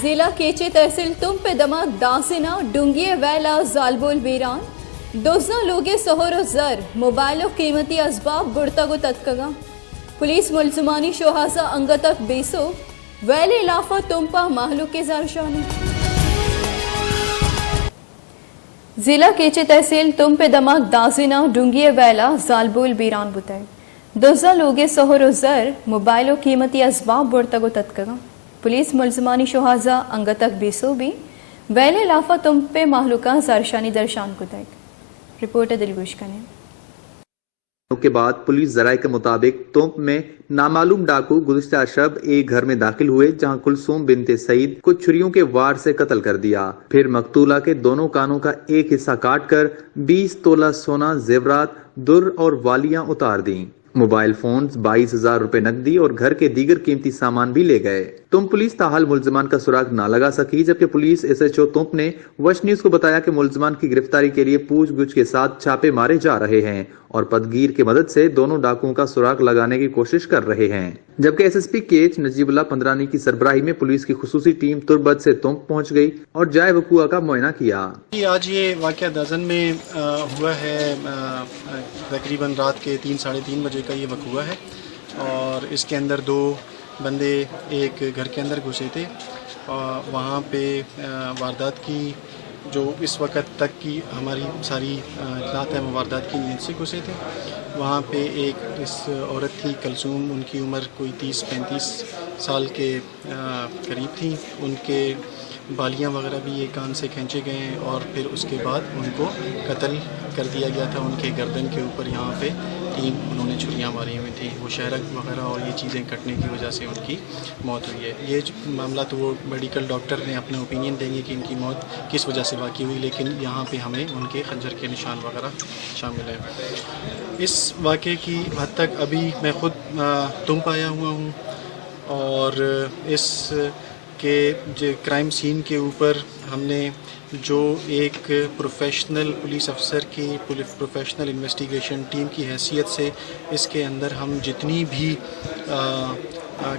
ضلع کیچے تحصیل تم پہ دما داسنا ڈونگیے ویلا زالبول ویران دوزنا لوگے سہور و زر موبائل و قیمتی اسباب گڑتگ و تتکگا پولیس ملزمانی شوہازہ انگتک بیسو ویلے لافہ تمپا محلوق کے زارشانی ضلع کیچے تحصیل تم پہ دماغ دازنا ڈونگیے ویلا زالبول بیران بتائے دوزنا لوگے سہور و زر موبائل و قیمتی اسباب گڑتگ و تتکگا پولیس ملزمانی شوہازہ انگتک بیسو بھی ویلے لافہ تم پہ محلوقہ زارشانی درشان کو تک رپورٹ دلگوش کا نے کے بعد پولیس ذرائع کے مطابق تمپ میں نامعلوم ڈاکو گزشتہ شب ایک گھر میں داخل ہوئے جہاں کلثوم بنت سعید کو چھریوں کے وار سے قتل کر دیا، پھر مقتولہ کے دونوں کانوں کا ایک حصہ کاٹ کر 20 تولہ سونا، زیورات، در اور والیاں اتار دیں، موبائل فونز، 22,000 روپے نقدی اور گھر کے دیگر قیمتی سامان بھی لے گئے۔ تم پولیس تاحال ملزمان کا سراغ نہ لگا سکی، جبکہ پولیس SHO تمپ نے وش نیوز کو بتایا کہ ملزمان کی گرفتاری کے لیے پوچھ گچھ کے ساتھ چھاپے مارے جا رہے ہیں اور پدگیر کی مدد سے دونوں ڈاکوؤں کا سراغ لگانے کی کوشش کر رہے ہیں، جبکہ SSP کیچ نجیب اللہ پندرانی کی سربراہی میں پولیس کی خصوصی ٹیم تربت سے تمپ پہنچ گئی اور جائے وقوع کا معائنہ کیا۔ آج یہ واقعہ دازن میں ہوا ہے، تقریباً رات کے 3-3:30 بجے کا یہ وقوع ہے اور اس کے اندر دو بندے ایک گھر کے اندر گھسے تھے، وہاں پہ واردات کی جو اس وقت تک کی ہماری ساری اطلاعات ہیں واردات کی نیت سے گھسے تھے۔ وہاں پہ ایک اس عورت تھی کلثوم، ان کی عمر کوئی 30-35 سال کے قریب تھی، ان کے بالیاں وغیرہ بھی یہ کان سے کھینچے گئے ہیں اور پھر اس کے بعد ان کو قتل کر دیا گیا تھا۔ ان کے گردن کے اوپر یہاں پہ 3 انہوں نے چھریاں ماری ہوئی تھیں، وہ شہرک وغیرہ اور یہ چیزیں کٹنے کی وجہ سے ان کی موت ہوئی ہے۔ یہ معاملہ تو وہ میڈیکل ڈاکٹر نے اپنا اوپینین دیں گے کہ ان کی موت کس وجہ سے واقع ہوئی، لیکن یہاں پہ ہمیں ان کے خنجر کے نشان وغیرہ شامل ہیں۔ اس واقعے کی حد تک ابھی میں خود تمپ آیا ہوا ہوں اور اس کے کرائم سین کے اوپر ہم نے جو ایک پروفیشنل پولیس افسر کی پروفیشنل انویسٹیگیشن ٹیم کی حیثیت سے اس کے اندر ہم جتنی بھی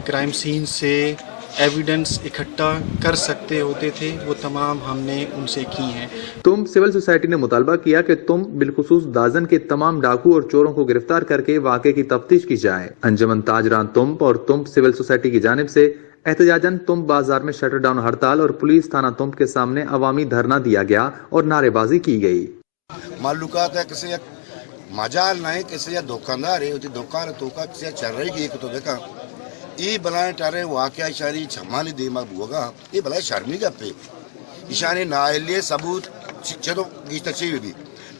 کرائم سین سے ایویڈنس اکٹھا کر سکتے ہوتے تھے وہ تمام ہم نے ان سے کی ہیں۔ تم سول سوسائٹی نے مطالبہ کیا کہ تم بالخصوص دازن کے تمام ڈاکو اور چوروں کو گرفتار کر کے واقعے کی تفتیش کی جائے۔ انجمن تاجران تمپ اور تمپ سول سوسائٹی کی جانب سے احتجاجاً تمپ بازار میں شٹر ڈاؤن ہڑتال اور پولیس تھانہ تمپ کے سامنے عوامی دھرنا دیا گیا اور نعرے بازی کی گئی۔ معلومات ہے کسی مجال نہیں، کسی دکاندار ہے دکان تو کا کسی چل رہی گی تو دیکھا یہ بلائیں ٹارے واقعہ اشاری چھمالی دیماغ ہوگا یہ بلائیں شرمی کا پہ اشانی نائلیے ثبوت چلو گیشت چیوی بھی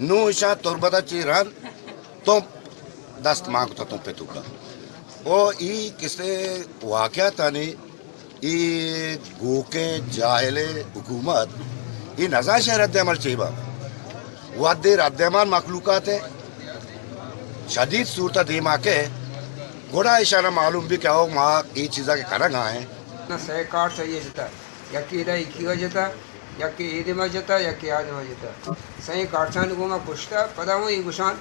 نو اشان تربتا چیران تم دست مانگتا تم پہ تو کا اور یہ کسی واقعہ تانی یہ گوکے جاہل حکومت یہ نظر شہر رد عمل چیبا وعد رد عمل مخلوقات ہے شدید صورت دیما کے گوڑا اشارہ معلوم بھی کہ ہو ماں یہ چیزاں کے کرنگ آئے نا سہ کارڈ چاہیے جتا یا کہ ادھا ایکی ہو جتا یا کہ ایدے میں جتا یا کہ آدھے میں جتا سہی کارڈ چاہنے کو میں پوچھتا پتا ہوں یہ گشان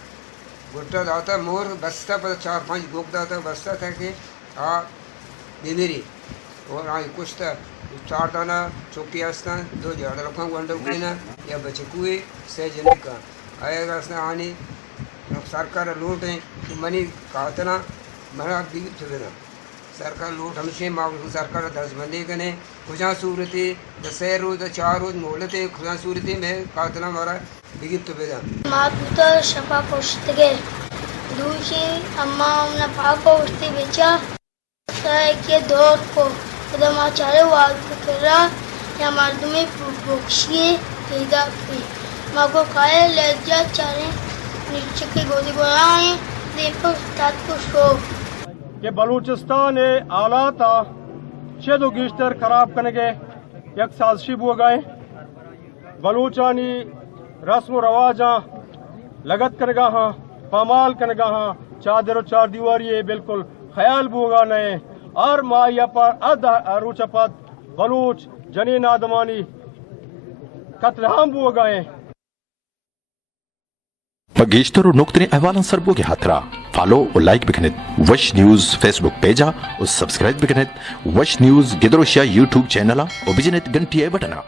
گھٹا داتا مور بستا پتا 4-5 گوک داتا بستا تھا کہ بیمیری اور آئی کچھتا 4 دانا چوکی آستان 2 جاڑ رکھاں گوانڈا کوئینا یا بچے کوئی سہ جنی کا آئے گا اسنا آنی سرکار لوٹ ہیں کہ منی کہاتنا مرا بھی تو دینا سرکار لوٹ ہمشہ معاون سرکار درس بندی کنے کھجاں صورتی 3 روز 4 روز مولتے کھجاں صورتی میں قاتلہ مارا بگیب تو بیدا مابوتا شفا پوشتگے دوشی اما امنا پاکو اشتی بچا سائے دور کو خدا ما چارے واد کرا یا مردمی بکشی پیدا پی ما کو کھائے لے جا چارے نیچے کی گودی گوائیں دیپو استاد کو شو کہ بلوچستان آلات شد و گیشتر خراب کرنے گے یک سازشی بو گئے بلوچانی رسم و رواجاں لگت کرنے گا ہاں پامال کرنے گا ہاں چادر و 4 دیواری بالکل خیال بو گا نئے اور مایا پر روچا پت بلوچ جنین آدمانی قتل عام بو گئے Magistro nuktini ahwalan sarbo ge hatra. Follow or like biknet. Wash News Facebook page or subscribe biknet. Wash News gedrosha YouTube channel or bijinet gantiye butana.